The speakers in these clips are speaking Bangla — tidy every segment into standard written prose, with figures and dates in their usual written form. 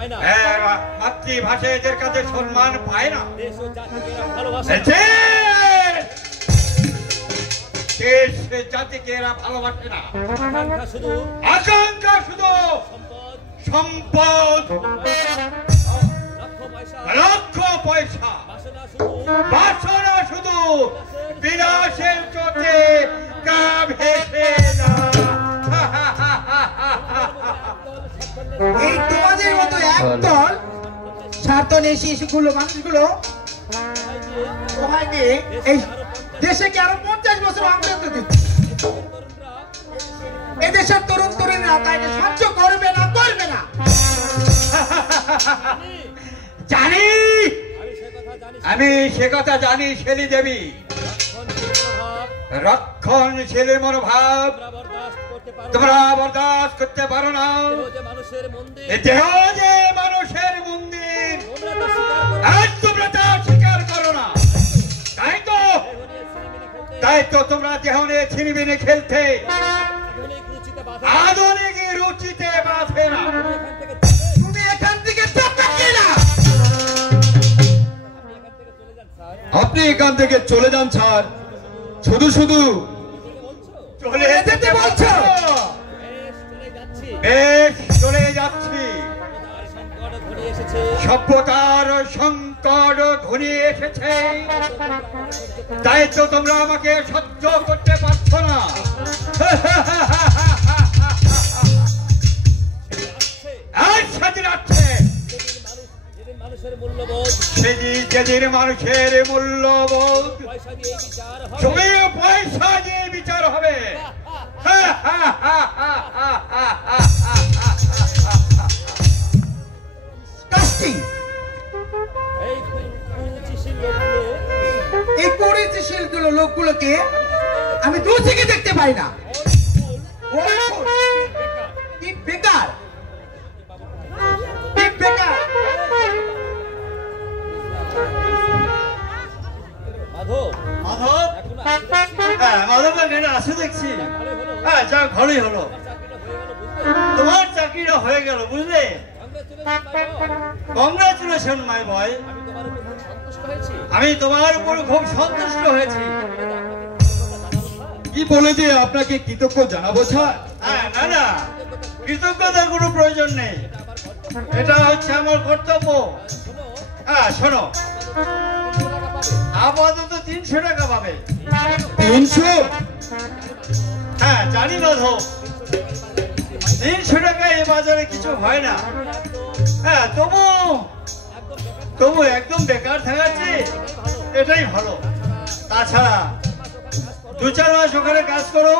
মাতৃভাষা এদের কাছে সম্মান পায় না। দেশ জাতিকে এরা ভালোবাসে না। আকাঙ্ক্ষা শুধু সম্পদ, লক্ষ পয়সা, বাসনা শুধু বিলাসের চোখে গা ভেসে না। এই তোমাদের মতো একদল স্বার্থনে শিশুগুলো মানুষগুলো এই দেশে আরো 50 বছর অন্তত দিচ্ছে। এদেশের তরুণ তরুণীরা তাই সহ্য করবে না। জানি, আমি সে কথা জানি। শেলী দেবী রক্ষণশীল মনোভাব তোমরা বরদাস্ত করতে পারো না। দেহ যে মানুষের মন্দির, তোমরা তা স্বীকার করো না। তাই তো তোমরা দেহ নিয়ে ছিনিমিনি খেলতে আধুনিক রুচিতে বাঁধে না। তুমি এখান থেকে আপনি এখান থেকে চলে যান স্যার। শুধু শুধু চলে যেতে বলছো? বেশ, চলে যাচ্ছি। সভ্যতার সংকট ঘনিয়ে এসেছে, তাই তো তোমরা আমাকে সহ্য করতে পারছো না। যেদিন মানুষের মূল্যবোধ পয়সা দিয়ে বিচার হবে। এই পরিচিশীল লোকগুলোকে আমি দূর থেকে দেখতে পাই না। বেকার আসে দেখছি। হ্যাঁ, যা ভালোই হলো, তোমার চাকরিটা হয়ে গেল, বুঝলে? কংগ্রাচুলেশন মাই বয়। আমি তোমার উপর খুব সন্তুষ্ট হয়েছি। কি বলে যে আপনাকে কৃতজ্ঞ জানাবো স্যার? না, কৃতজ্ঞতার কোনো প্রয়োজন নেই। এটা হচ্ছে আমার কর্তব্য। শোনো, আপাতত 300 টাকা পাবে। 300? হ্যাঁ, জানি মাধব, 300 টাকা এই বাজারে কিছু হয় না। হ্যাঁ, তবু একদম বেকার থাকাচ্ছে, এটাই ভালো। তাছাড়া 2-4 মাস ওখানে কাজ করো,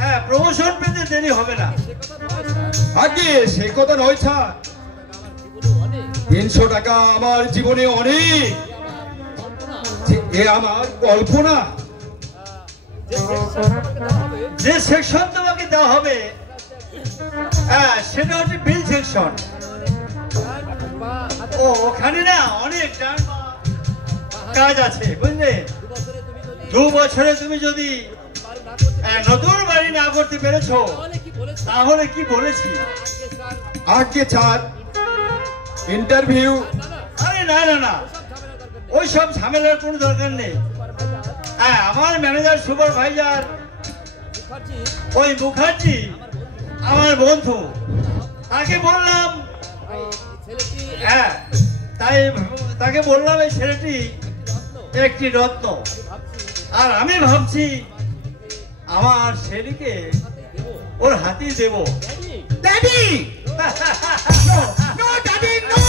হ্যাঁ, প্রমোশন পেতে দেরি হবে না। আগে সে কথা নয় স্যার, 300 টাকা আমার জীবনে অনেক। এ আমার কল্পনা। যে সেকশন তোমাকে দেওয়া হবে, হ্যাঁ, সেটা হচ্ছে বিল সেকশন। ওখানে না অনেক কাজ আছে, বুঝলে? 2 বছরে তুমি যদি নতুন বাড়ি না করতে পেরেছো, তাহলে কি বলেছি? আজকে স্যার ইন্টারভিউ? আরে না, ওই সব ঝামেলার কোনো দরকার নেই। হ্যাঁ, আমার ম্যানেজার সুপারভাইজার ওই মুখার্জি আমার বন্ধু, তাকে বললাম, হ্যাঁ, তাকে বললাম এই ছেলেটি একটি রত্ন। আর আমি ভাবছি আমার ছেলেকে ওর হাতে দেব। Daddy, no daddy, no.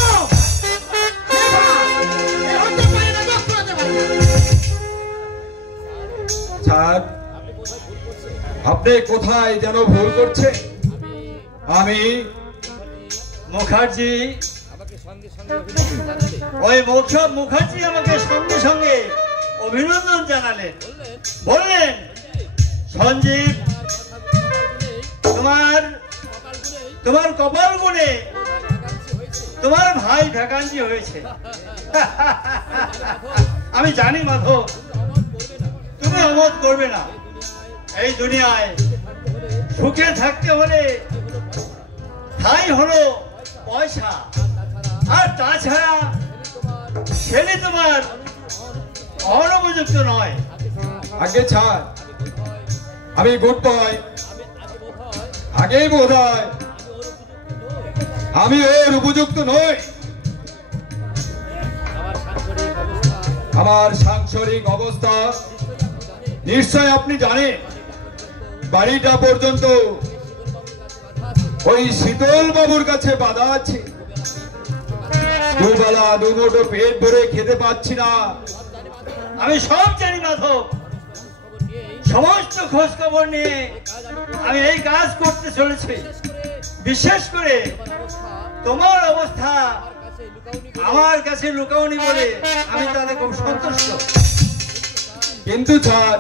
Sir, আপনি কোথায় যেন ভুল করছেন। আমি মুখার্জি, ওই মুখার্জি আমাকে সঙ্গে সঙ্গে অভিনন্দন জানালেন। বললেন, সঞ্জীব, তোমার কপাল গুণে তোমার ভাই ভ্যাকান্সি হয়েছে। আমি জানি মাধব, তুমি অমত করবে না। এই দুনিয়ায় সুখে থাকতে হলে ঠাই হলো পয়সা আর তাছাড়া ছেলে তোমার অনুপযুক্ত নয়। আগে ছাড়, আমি গুড বয়, আগেই বোধ হয় আমি ওর উপযুক্ত নই। আমার সাংসারিক অবস্থা নিশ্চয় আপনি জানেন। বাড়িটা পর্যন্ত ওই শীতল বাবুর কাছে বাধা আছে। দুবেলা দুমুঠো পেট ভরে খেতে পাচ্ছি না। আমি সব জানি মাধব, সমস্ত খোঁজ খবর নিয়ে আমি এই কাজ করতে চলেছি। বিশেষ করে তোমার অবস্থা আমার কাছে লুকাওনি বলে আমি তাহলে খুব সন্তুষ্ট। কিন্তু স্যার,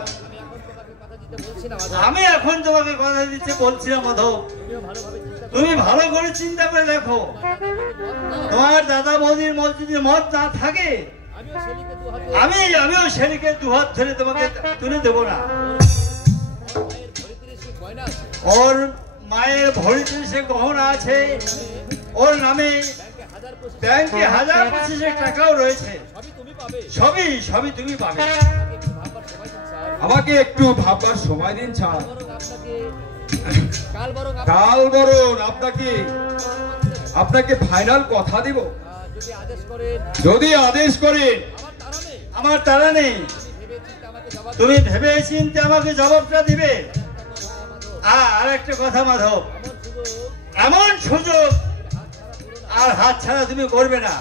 আমি এখন তোমাকে কথা দিতে বলছি না মাধব, তুমি ভালো করে চিন্তা করে দেখো। তোমার দাদা বৌদির মত যদি মত না থাকে আমিও ছেলেকে দুহাত ধরে তোমাকে তুলে দেবো না। ওর মায়ের ভরিতে সে গহনা আছে, ওর নামে ব্যাংকে 1025 টাকাও রয়েছে। সবই তুমি পাবে। আমাকে একটু ভাববার সময় দিন স্যার। কাল বরং আপনাকে ফাইনাল কথা দিব। যদি আদেশ করেন আমার তারা নেই। তুমি ভেবে চিন্তে আমাকে জবাবটা দিবে। আর একটা কথা মাধব, এমন সুযোগ আর হাত ছাড়া তুমি করবে না।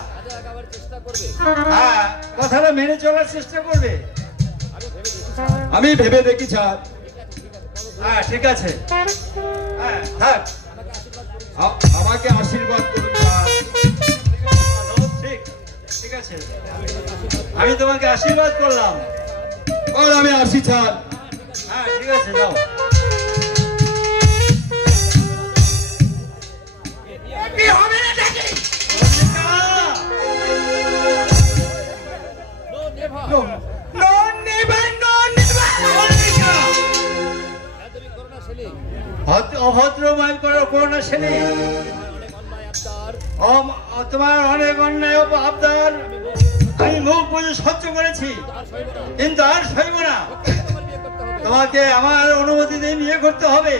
হ্যাঁ, কথাটা মেনে চলার চেষ্টা করবে। আমি ভেবে দেখি স্যার। হ্যাঁ, ঠিক আছে। হ্যাঁ, থাক। আমাকে আশীর্বাদ করুন স্যার। ঠিক আছে, আমি তোমাকে আশীর্বাদ করলাম। আর আমি আসি স্যার। হ্যাঁ, ঠিক আছে, যাও। অভদ্র মাইল করো করোনা ছেলে। তোমার অনেক অন্যায় আবদার আমি মুখ বুঝে সহ্য করেছি, কিন্তু আর সইব না। তোমাকে আমার অনুমতি দিয়ে বিয়ে করতে হবে।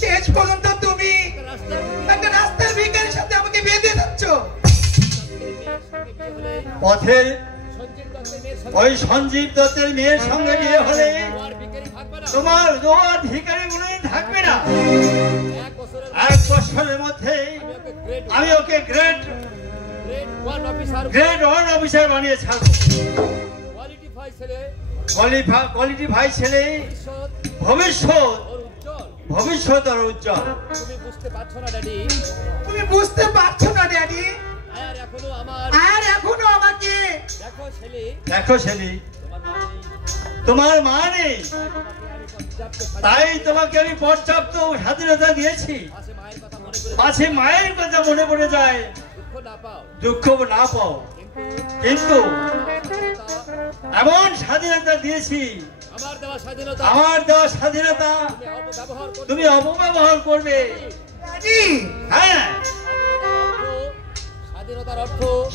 শেষ পর্যন্ত তুমি একটা রাস্তার ভিখারির সাথে আমাকে বেঁধে যাচ্ছ। পথের ওই সঞ্জীব দত্তের মেয়ের সঙ্গে বিয়ে হলে তোমার দোয়ার ভিখারি গুলো থাকবে না। 1 বছরের মধ্যে আমি ওকে গ্রেড 1 অফিসার বানিয়ে ছাড়বো। কোয়ালিটিফাই ছেলে, ভবিষ্যৎ আর উজ্জ্বল। তুমি বুঝতে পারছো না ড্যাডি। আর এখনো আমাকে দেখো ছেলে, তোমার মা নেই, তাই তোমাকে আমি পর্যাপ্ত স্বাধীনতা দিয়েছি। পাছে মায়ের কথা মনে পড়ে যায়, দুঃখ না পাও, কিন্তু এমন স্বাধীনতা দিয়েছি, আমার দেওয়া স্বাধীনতা তুমি অপব্যবহার করবে। হ্যাঁ,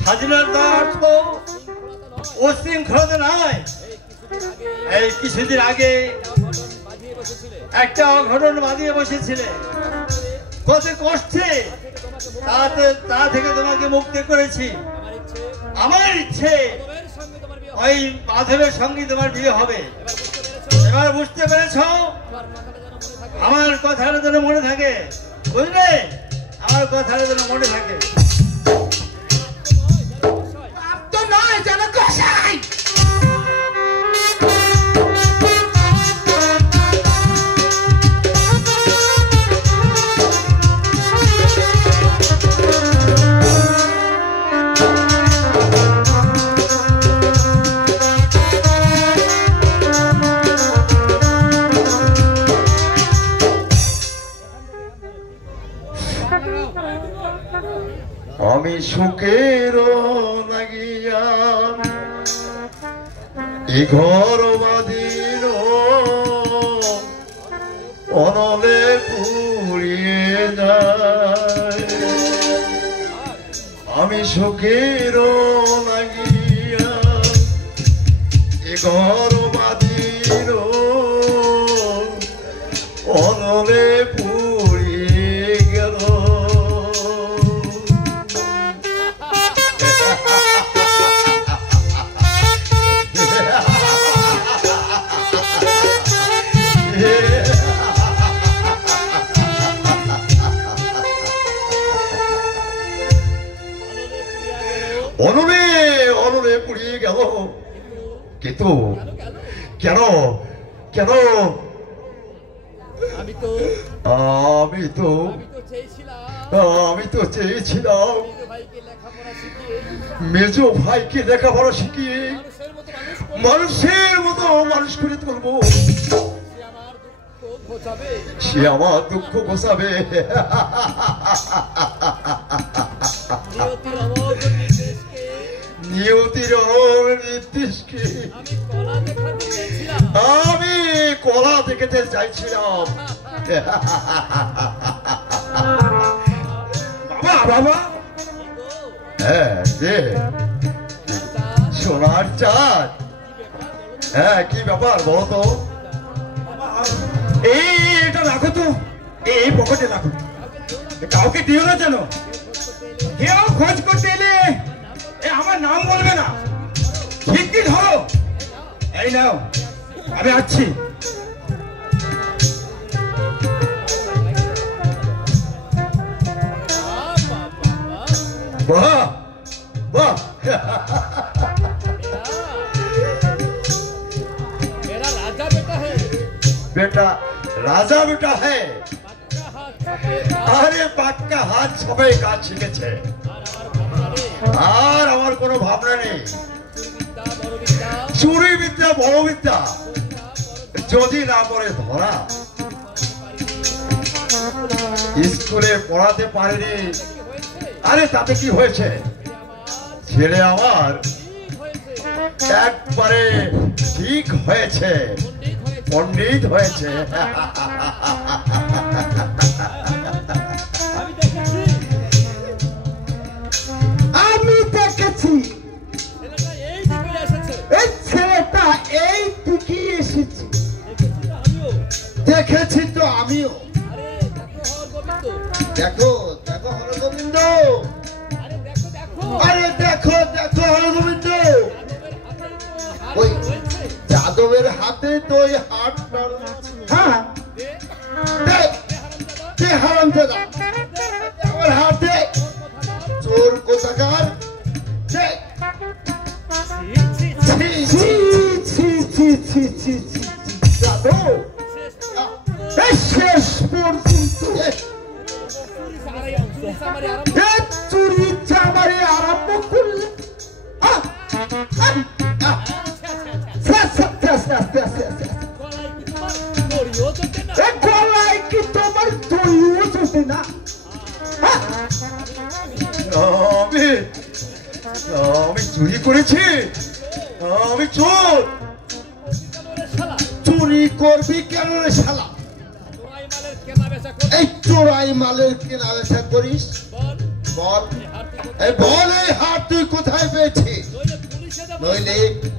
স্বাধীনতার অর্থ উশৃঙ্খলতা নয়। এই কিছুদিন আগে একটা অঘটন বাঁধিয়ে বসেছিলে, কত কষ্টে তা থেকে তোমাকে মুক্তি করেছি। আমার ইচ্ছে ওই মাধবের সঙ্গে তোমার বিয়ে হবে। এবার বুঝতে পেরেছ? আমার কথাটা যেন মনে থাকে, বুঝলে? আমার কথাটা যেন মনে থাকে। নয় যেন কষাই। আমি সুখের লাগিয়া এ ঘর বাঁধিল অনলে পুড়িয়ে যায় আমি সুখের লাগিয়া এ ঘর বাঁধিল অনলে পুড়িয়ে গেল অনলে অনলে পুড়িয়ে গেল কিন্তু কেন কেন আমি তো চেয়েছিলাম মেজো ভাইকে লেখাপড়া শিখিয়ে মানুষের মতো মানুষ করে তুলবো সে আমার দুঃখ ঘোচাবে নিয়তির নির্দেশকে আমি কলা দেখাতে চাইছিলাম বাবা বাবা হ্যাঁ যে সোনার চাঁদ হ্যাঁ কি ব্যাপার বলো তো এটা রাখো তো এই পকেটে রাখো কাউকে দিও না যেন কেউ খোঁজ করতে এলে আমার নাম বলবে না ঠিক কি ধরো এই নাও আমি আসছি বাহ বাহ मेरा राजा बेटा है बेटा राजा बेटा है আরে পাক্কা হাত সবাই কাজ শিখেছে আর আমার কোনো ভাবনা নেই চুরি বিদ্যা বড় বিদ্যা যদি না করে ধরা স্কুলে পড়াতে পারেনি আরে তাতে কি হয়েছে ছেলে আমার একবারে ঠিক হয়েছে পণ্ডিত হয়েছে আমি দেখেছি এই ছেলেটা এই দিকে এসেছে দেখেছি তো আমিও দেখো দেখো হরগোবিন্দ আরে দেখো দেখো হরগোবিন্দ ওই যাদবের হাতে তো ওই হাত হ্যাঁ দে হারামজাদা আমার হাতে চোর কোথাকার শেষ পর্যন্ত চুরি চামারি আরম্ভ করলে গলায় কি তোমার দইও চলছে না আমি চুরি করেছি আমি চোর চুরি করবি কেন রে শালা এই চোরাই মালের কেনা বেচা করিস বল বল এই হাত তুই কোথায় পেয়েছিস নইলে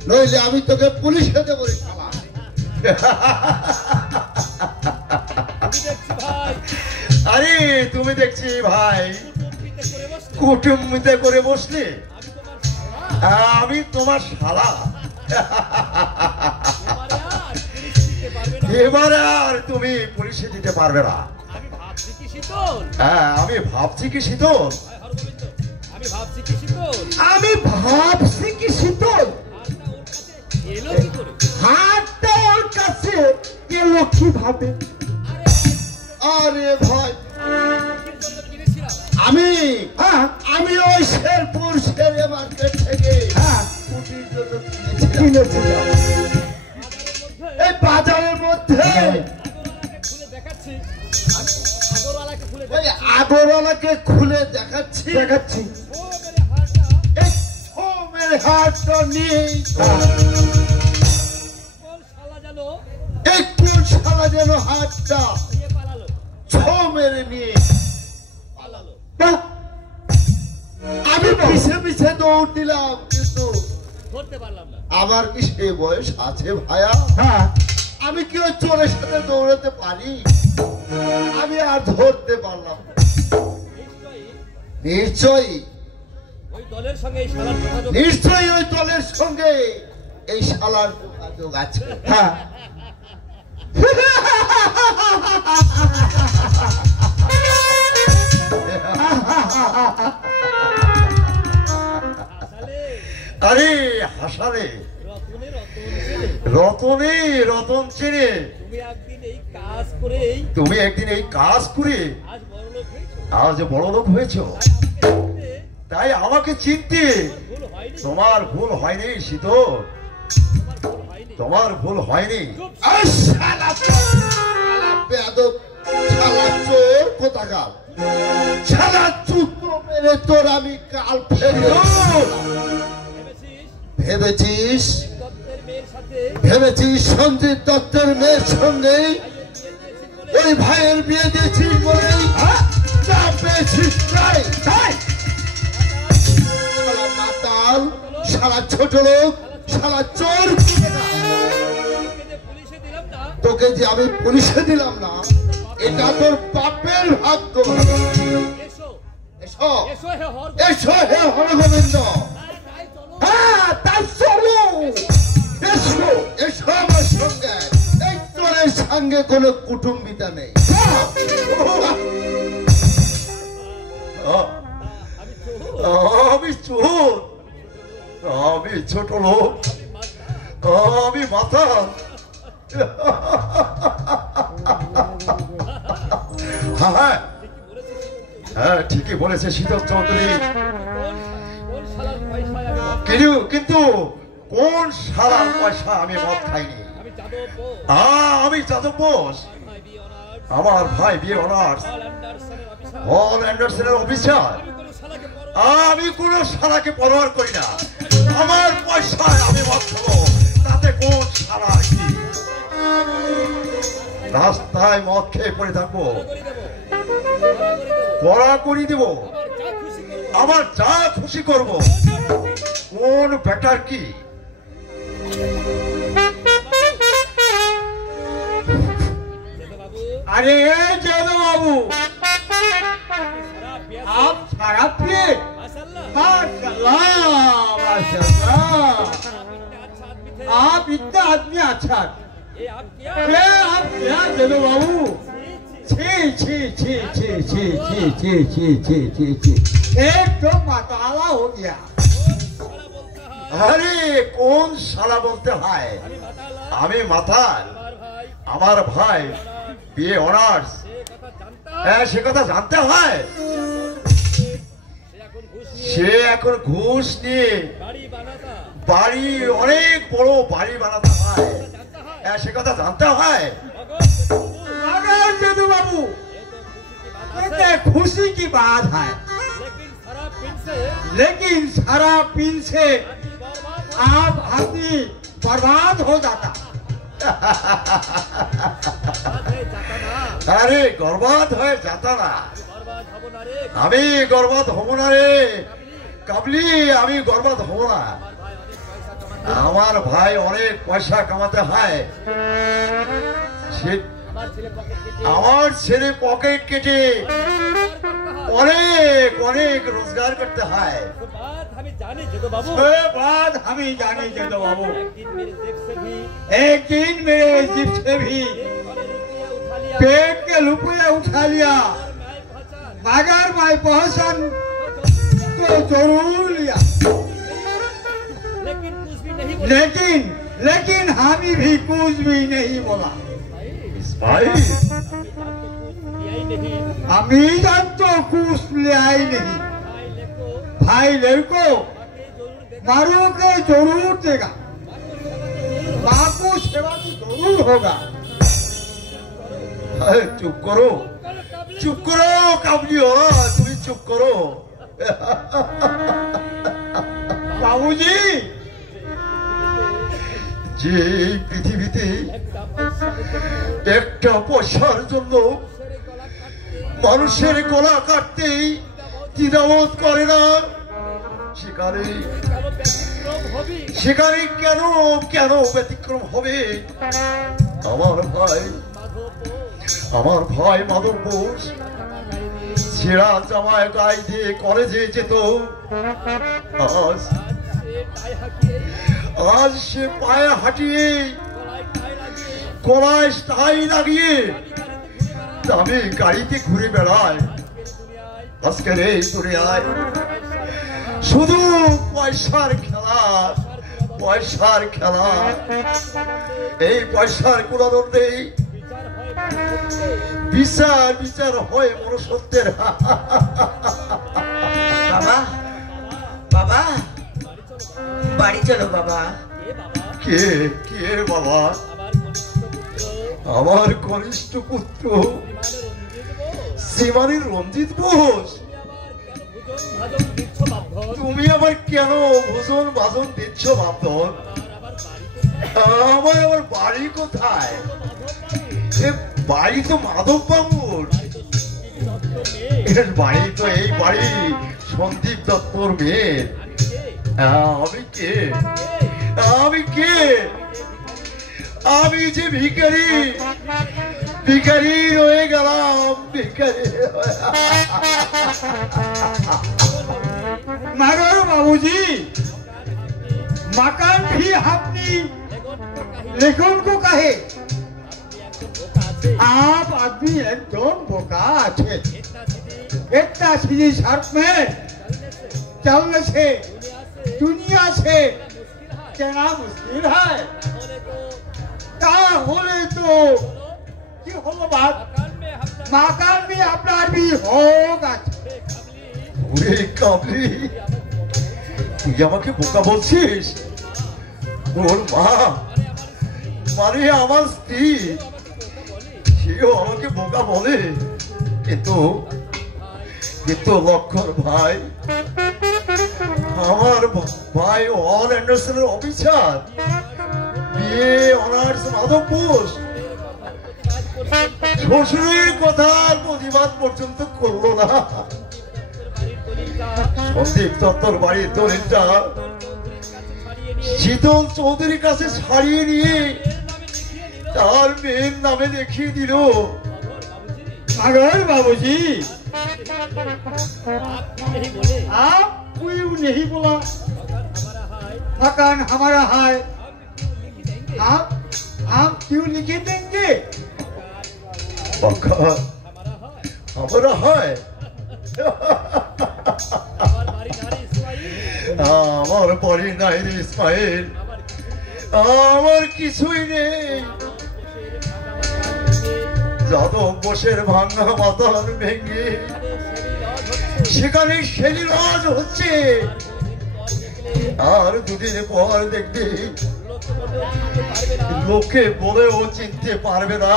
নইলে আমি তোকে পুলিশে দেবো রে শালা আরে তুমি দেখছি ভাই কুটুম্বিতে করে বসলে আমি তোমার শালা এবার আর তুমি পুলিশে দিতে পারবে না হ্যাঁ আমি ভাবছি কি শীতল আমি ভাবছি কি শীতল হাতটা ওর কাছে এলো কিভাবে আরে ভাই আমি আমি ওই শেরপুর শেরে মার্কেট থেকে কুটির জন্য কিনেছিলাম এই বাজারের মধ্যে আগরওয়ালাকে খুলে দেখাচ্ছি এই সোমের হাটটা নিয়ে একটু শালা যেন হাতটা নিয়ে পালালো ছো মেরে নিয়ে পালালো বাহ! আমি পিছে পিছে দৌড় দিলাম কিন্তু ধরতে পারলাম না আমার কি সে বয়স আছে ভাইয়া? হ্যাঁ আমি কি ওই চোরের সাথে দৌড়াতে পারি? আমি আর ধরতে পারলাম না। নিশ্চয়ই নিশ্চয়ই ওই দলের সঙ্গে এই শালার যোগাযোগ নিশ্চয়ই ওই দলের সঙ্গে এই শালার যোগাযোগ আছে। হ্যাঁ শালে আরে হাসারে রতনে রতন ছেলে রতনে রতন চেনে তুমি একদিন এই কাজ করে তুমি একদিন এই কাজ করে আজ বড়লোক হয়েছো আজ বড় লোক হয়েছ। তাই আমাকে চিনতে তাই আমাকে চিনতে ভুল হয়নি তোমার ভুল হয়নি শীতল, তোমার ভুল হয়নি তোমার ভুল হয়নি। আহ, শালা শালা বেয়াদব, শালা চোর কোথাকার, শালা জুতো মেরে তোর আমি কাল ফেলে ভেবেছিস ভেবেছিস দত্তের মেয়ের সাথে ভেবেছিস সঞ্জিত দত্তের মেয়ের সঙ্গে ওই ভাইয়ের বিয়ে দিয়েছিস বলেই যা পেয়েছিস তাই তাই। শালা মাতাল, শালা ছোট লোক, শালা চোর কোথাকার। তোকে যে পুলিশে দিলাম না তোকে যে আমি পুলিশে দিলাম না, এটা তোর পাপের ভাগ্য। এসো এসো এসো হে হর এসো হে হরগোবিন্দ, তাই চলো হ্যাঁ তাই চলো, এসো এসো আমার সঙ্গে। এই তোরের সঙ্গে কোনো কুটুম্বিতা নেই। আমি চোর, আমি ছোট লোক, আমি মাথা। হ্যাঁ হ্যাঁ ঠিকই বলেছে শীতল চৌধুরী। কোন শালার পয়সায় আমি মদ কিন্তু কোন সারা পয়সা আমি মদ খাইনি। আমি যাদব বোস আমি যাদব বোস, ভাই বি অনার্স আমার ভাই বিয়ে অনার্স অল অ্যান্ডারসনের অফিসার হল অ্যান্ডারসনের অফিসার। আমি কোন শালাকে পরোয়া আমি কোন সারাকে পরোয়ার করি না। আমার পয়সায় আমি মদ খাবো, তাতে কোন সারা কি? রাস্তায় মদ খেয়ে পড়ে থাকবো, করে দেব কড়া করি দেব, আমার যা খুশি করব আমার যা খুশি করব। কোন ব্যাটার কি? বাবু अरे जादव बाबू सारा पिया आप शराब पिए? माशाल्लाह माशाल्लाह माशाल्लाह, अच्छा आदमी थे आप इतना आदमी अच्छा। ये आप क्या ये आप क्या जादव बाबू? छी छी छी छी छी छी छी छी छी छी छी, एक तो मतवाला हो गया। साला बोलता है আরে কোন সারা বলতে হয়? अभी बताला আমি মাথাল, हमार भाई আমার ভাই বিয়ে অনার্স। ये कथा जानता হ্যাঁ সে কথা জানতে হয়। ये এখন ঘুষ নিয়ে সে এখন ঘুষ নিয়ে বাড়ি বানাতা বাড়ি, অনেক বড় বাড়ি বানাতে হয়। जानता है হ্যাঁ সে কথা জানতে হয়। मगर जादव बाबू ये तो खुशी की ये बात है खुशी की बात है, लेकिन शराब पीन से लेकिन शराब पीन से आदमी बर्बाद आप आदमी बर्बाद हो हो जाता। बात है जाता ना আরে গর্বাত হয়ে যাতা না। बर्बाद हबो ना रे আমি গর্বাত হব না রে কাবলি, আমি গর্বাত হব না। हमार भाई अनेक पैसा আমার ভাই অনেক পয়সा कमाता কামাতে হয়। সে हमार ছেলে पॉकेट के আমার ছেলে পকেট কেটে অনেক অনেক রোজগার করতে হয়। तो बात हमें जाने दे दो बाबू ये बात हम ही जाने जादव बाबू। एक दिन मेरे जेब से भी एक दिन मेरे जिप से भी एक वाले रुपया उठा लिया पेट के रुपये उठा लिया, और मैं पहचान मगर मैं पहचान तो जरूर लिया, लेकिन कुछ भी नहीं बोला लेकिन हामी भी कुछ भी नहीं बोला। भाई ভাই यही नहीं अमीर तो कुछ ले आई नहीं, भाई लेको भाई लड़को बाकी जरूर दे मारू के जरूर देगा, बाप को सेवा तो जरूर होगा। আরে চুপ করো, চুপ করো কাবলি, ও তুমি চুপ করো। बाबूजी যে পৃথিবীতে একটা পয়সার জন্য মানুষের গলা কাটতেই দ্বিধাবোধ করে না, সেখানে কেন কেন ব্যতিক্রম হবে? আমার ভাই মাধব বোস ছেঁড়া জামায় গায়ে দিয়ে কলেজে যেত, আজ সে পায়ে হাঁটিয়ে গলায় টাই লাগিয়ে দামি গাড়িতে ঘুরে বেড়ায়। আজকের এই দুনিয়ায় শুধু পয়সার খেলা, পয়সার খেলা। এই পয়সার কুলানোর নেই, বিচার বিচার হয় মনুষ্যত্বের। বাবা বাবা বাড়ি চলো বাবা। কে কে বাবা? আমার কনিষ্ঠ পুত্র শ্রীমানের রঞ্জিত বোস। তুমি আবার কেন ভোজন ভাজন দিচ্ছ ভাবন? আমার বাড়ি কোথায়? বাড়ি তো মাধব বাবুর বাড়ি, তো এই বাড়ি সন্দীপ দত্তর মেয়ের। আমি কে? আমি কে? আমি যে ভিখারি, ভিখারি রয়ে গেলাম, ভিখারি। मगर बाबूजी मकान भी अपनी लेखन को कहे आप आदमी एकदम बोका है। इतना सीधी शर्त में चलने से दुनिया से कहना मुश्किल है। होले तो কি হলো বাপ? मकान भी अपना भी होगा। ওরে কাবলি, তুই আমাকে বোকা বলছিস? ওর মা মানে আমার স্ত্রী, সেও আমাকে বোকা বলে। কিন্তু কিন্তু লক্ষণ ভাই, আমার ভাই অল অ্যান্ডারসনের অফিসার, বিয়ে অনার্স মাধব বোস, শ্বশুরের কথার প্রতিবাদ পর্যন্ত করলো না। সন্দীপ দত্তর বাড়ির দলিলটা শীতল চৌধুরীর কাছে ছাড়িয়ে নিয়ে তার মেয়ের নামে দেখিয়ে দিল। मगर बाबूजी आप क्यों नहीं बोला मकान हमारा है? आप क्यों लिखे देंगे? मकान हमारा है? আমার বাড়ি নাই রে ইসমাইল, আমার কিছুই নেই। যাদব বোসের ভাঙা বাতান ভেঙে সেখানে সেলি লজ হচ্ছে। আর দুদিন পর দেখবি লোকে বলেও চিনতে পারবে না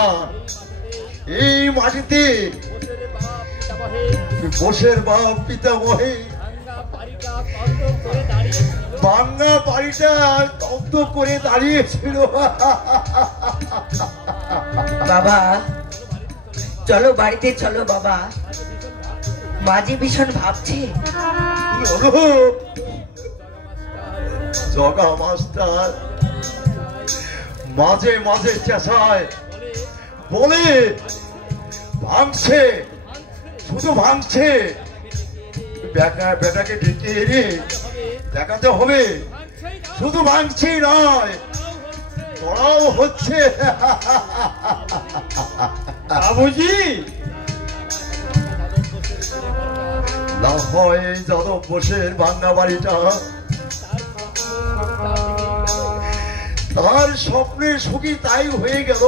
এই মাটিতে বোসের বাপ পিতামহী বাংলা বাড়িটা তপ্ত করে দাঁড়িয়েছিল। বাবা চলো বাড়িতে চলো বাবা, মাঝে ভীষণ ভাবছি। জগা মাস্টার মাঝে মাঝে চেঁচায়, বলে ভাঙছে, শুধু ভাঙছে। বেটাকে ডেকে এনে দেখাতে হবে শুধু ভাঙছেই নয়, করাও হচ্ছে। बाबूजी না হয় যাদব বোসের ভাঙা বাড়িটা তার স্বপ্নের সুখী তাই হয়ে গেল।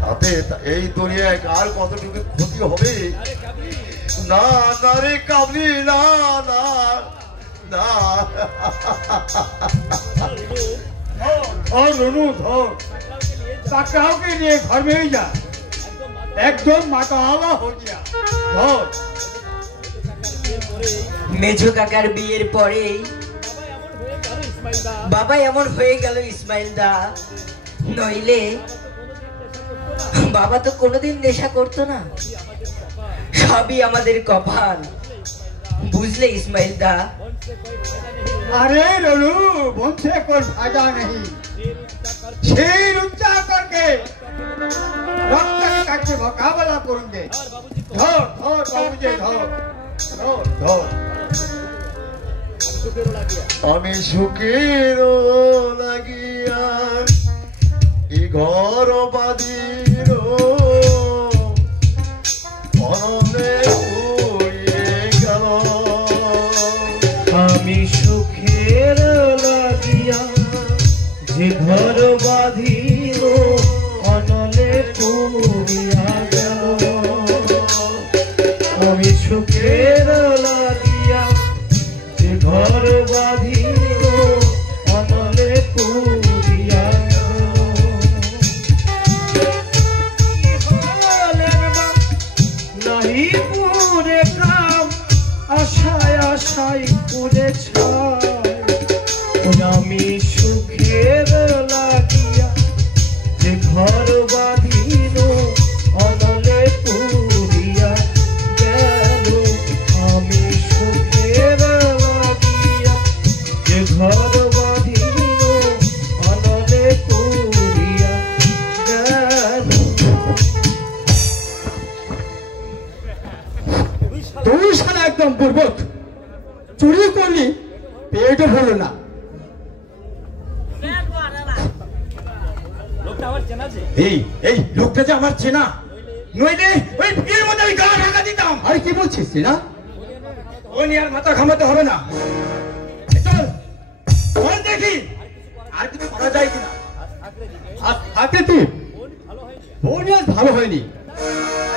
তাতে এই দুনিয়ায় কার কতটুকু ক্ষতি হবে? না না রে কাবলি, না না না। और रोनू धर काकाओ के लिए घर में ही जा, एकदम मातावाला हो गया। धर মেঝো কাকার বিয়ের পরেই বাবা এমন হয়ে গেল ইসমাইল দা, নইলে বাবা তো কোনোদিন নেশা করতো না, সবই আমাদের কপাল, বুঝলে ইসমাইল দা? अरे रोनू मुझसे कोई फायदा नहीं, शेर ऊंचा करके रक्त का के मुकाबला करेंगे। धर धर बाबूजी धर धर धर। আমি সুখের লাগিয়া এই ঘর বাঁধিল অনলে উড়িয়ে গেল। আমি সুখের লাগিয়া যে ঘর বাঁধিল অনলে পুরিয়া গেল। আমি সুখের লাগিয়া যে ঘর বাঁধিল অনলে পুরিয়া গেল। নাহি পুরে কাম আশায় আশায় পুরে ছায়। আমি সুখের লাগিয়া যে ঘর বাঁধিল অনলে পুরিয়া গেল। আমি সুখের লাগিয়া যে ঘর বাঁধিল অনলে পুরিয়া গেল। তুই শালা একদম বুর্বক, চুরি করলি পেটও ভরলো না। এই এই লোকটা যে আমার চেনা, নইলে ওই বিয়ের মধ্যে আমি গা ঢাকা দিতাম। আর কি বলছিস না? ও নিয়ে আর মাথা ঘামাতে হবে না। এই চল চল দেখি আর কিছু করা যায় কিনা। আগে তুই বোন আজ ভালো হয়নি।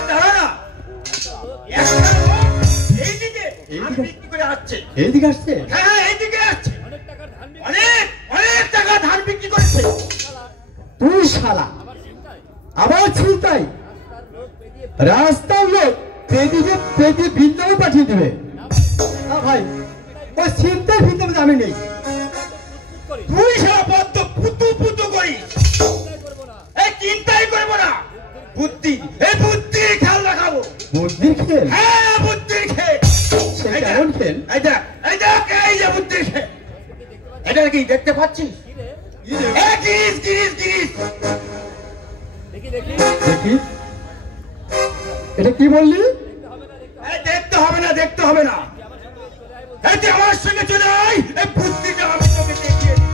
দাঁড়া না, একটা লোক এইদিকে ধান বিক্রি করে আসছে। এইদিকে আসছে? হ্যাঁ হ্যাঁ এইদিকে আসছে, অনেক অনেক টাকা ধান বিক্রি করেছে। তুই শালা আবার ছিনতাই, রাস্তার লোক পেদিকে পেদিয়ে ভিতরে পাঠিয়ে দেবে। না ভাই, ওই ছিনতাই ভিতরে আমি নেই। তুই সারা বদ্ধ পুতু পুতু করিস, এই চিন্তাই করবো না। বুদ্ধি, এই বুদ্ধির খেয়াল রাখাবো। বুদ্ধির খেল? হ্যাঁ বুদ্ধির খেল। সে কেমন খেল? এই দেখ এই যে বুদ্ধির খেল। এটা কি দেখতে পাচ্ছিস? এই গিরিশ গিরিশ গিরিশ। দেখি এটা কি বললি? এই দেখতে হবে না, দেখতে হবে না। এই তুই আমার সঙ্গে চলে আয়, এই বুদ্ধিটা আমি তোকে দেখিয়ে দিই।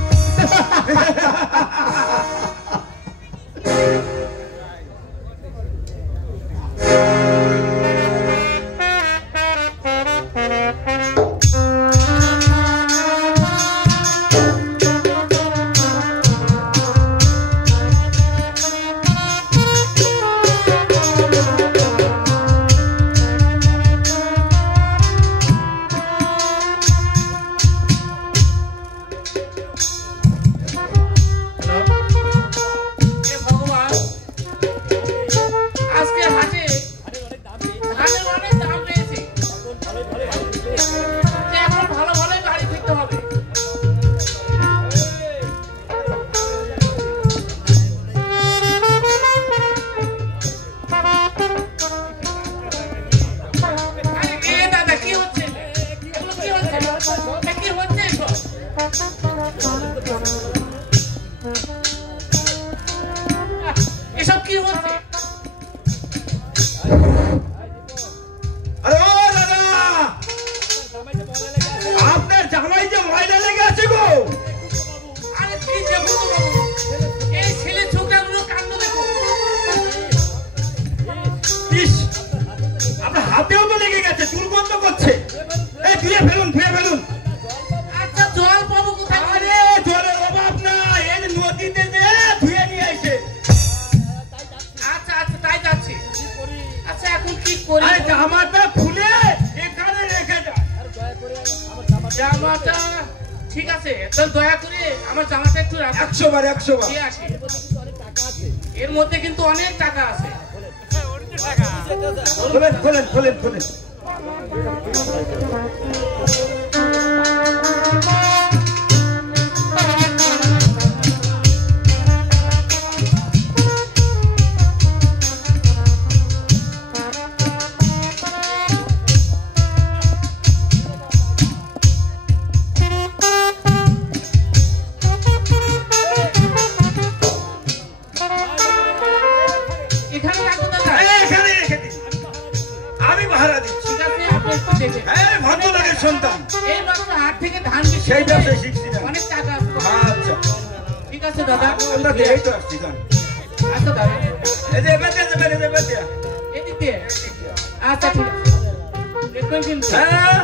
ঠিক আছে, তাহলে দয়া করে আমার জামাটা একটু 100 বার 100 বার এর মধ্যে কিন্তু অনেক টাকা আছে। খোলেন খোলেন খোলেন খোলেন। আছে দাদা। আমরা দেই তো আসছি গান। আচ্ছা দাদা এই যে এবার দে। এদিক দিয়ে। আচ্ছা ঠিক আছে দেখবেন কিন্তু। হ্যাঁ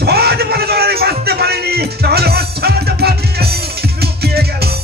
সহজ মনে করে আমি বাঁচতে পারিনি, তাহলে অচ্ছালাতে পারিনি, আমি লুকিয়ে গেলাম।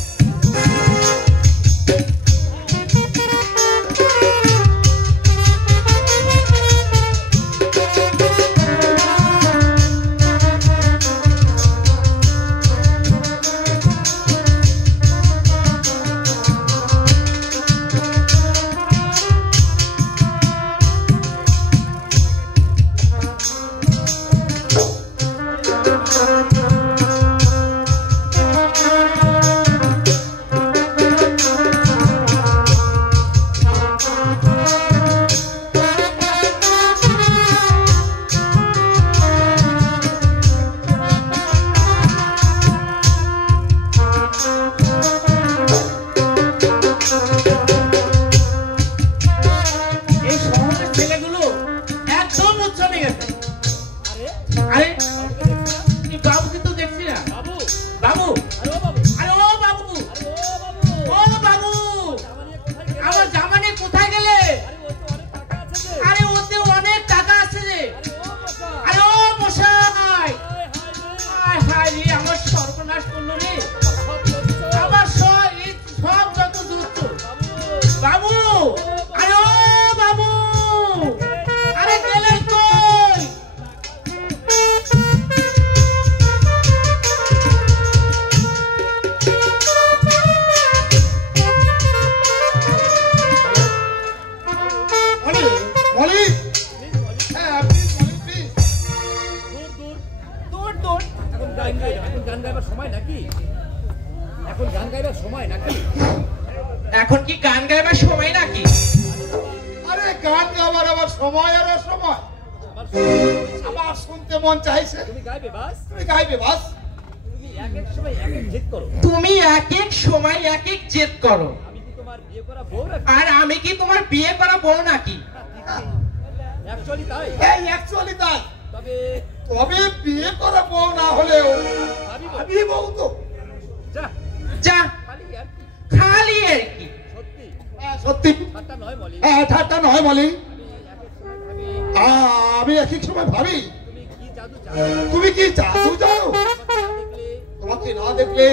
এখন কি গান গাইবার সময় নাকি? আরে গান গাওয়ার আবার সময় আর অসময়, আমার শুনতে মন চাইছে। তুমি গাইবে বাস, তুমি এক এক সময় এক এক জেদ করো। আর আমি কি তোমার বিয়ে করা বউ নাকি? অ্যাকচুয়ালি তাই। তবে বিয়ে করা বউ না হলেও আমি বউ তো। যা খালি আর কি। সত্যি ঠাট্টা নয় বলি। আমি এক এক সময় ভাবি তুমি কি জাদু জানো? তোমাকে না দেখলে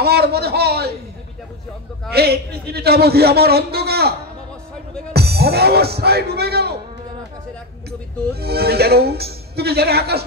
আমার মনে হয় এই পৃথিবীটা বুঝি আমার অন্ধকার, অমাবস্যায় ডুবে গেল। তুমি যেন আকাশ